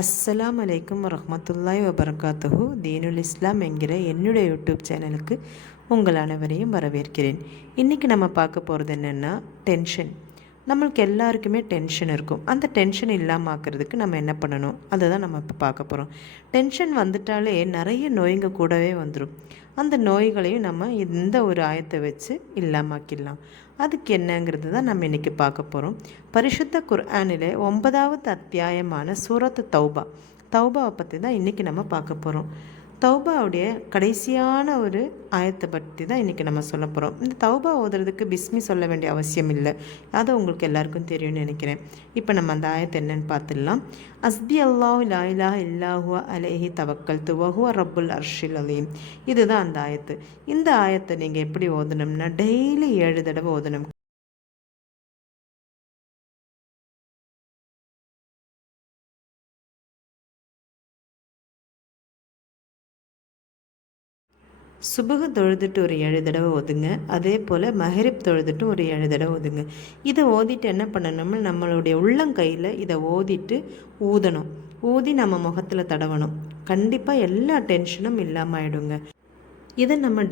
அஸ்ஸலாம் அலைக்கும் வரமத்துல்லாய் வபரகாத்துஹு தீனுல் இஸ்லாம் என்கிற என்னுடைய யூடியூப் சேனலுக்கு உங்கள் அனைவரையும் வரவேற்கிறேன். இன்றைக்கி நம்ம பார்க்க போகிறது என்னென்னா டென்ஷன் நம்மளுக்கு எல்லாருக்குமே டென்ஷன் இருக்கும். அந்த டென்ஷன் இல்லாமல் ஆக்கிறதுக்கு நம்ம என்ன பண்ணணும்? அதை தான் நம்ம இப்போ பார்க்க போகிறோம் டென்ஷன் வந்துட்டாலே நிறைய நோய்ங்க கூடவே வந்துடும் அந்த நோய்களையும் நம்ம இந்த ஒரு ஆயத்தை வச்சு இல்லாமாக்கிடலாம் அதுக்கு என்னங்கிறது தான் நம்ம இன்றைக்கி பார்க்க போகிறோம் பரிசுத்த குர்ஆனிலே ஒன்பதாவது அத்தியாயமான சூரத்து தௌபா. தௌபாவை பற்றி தான் இன்றைக்கி நம்ம பார்க்க போகிறோம் தௌபாவுடைய கடைசியான ஒரு ஆயத்தை பற்றி தான் இன்றைக்கி நம்ம சொல்ல போகிறோம் இந்த தௌபா ஓதுறதுக்கு பிஸ்மி சொல்ல வேண்டிய அவசியம் இல்லை. அது உங்களுக்கு எல்லாருக்கும் தெரியும்னு நினைக்கிறேன். இப்போ நம்ம அந்த ஆயத்தை என்னன்னு பார்த்துடலாம். அஸ்பி அல்லாஹ் லாயிலா இல்லாஹுவ அலேஹி தவக்கல் துவஹுவ ரப்புல் அர்ஷில் அலீம். இதுதான் அந்த ஆயத்து. இந்த ஆயத்தை நீங்கள் எப்படி ஓதணும்னா டெய்லி ஏழு தடவை ஓதணும். சுபகு தொழுதுட்டு ஒரு ஏழு தடவை ஒதுங்க. அதே போல் மஹரிப் தொழுதுட்டு ஒரு ஏழு தடவை ஒதுங்க. இதை ஓதிட்டு என்ன பண்ணணும்னா நம்மளுடைய உள்ளங்கையில் இதை ஓதிட்டு ஊதணும். ஊதி நம்ம முகத்தில் தடவணும். கண்டிப்பாக எல்லா டென்ஷனும் இல்லாமல் ஆயிடுங்க. இதை நம்ம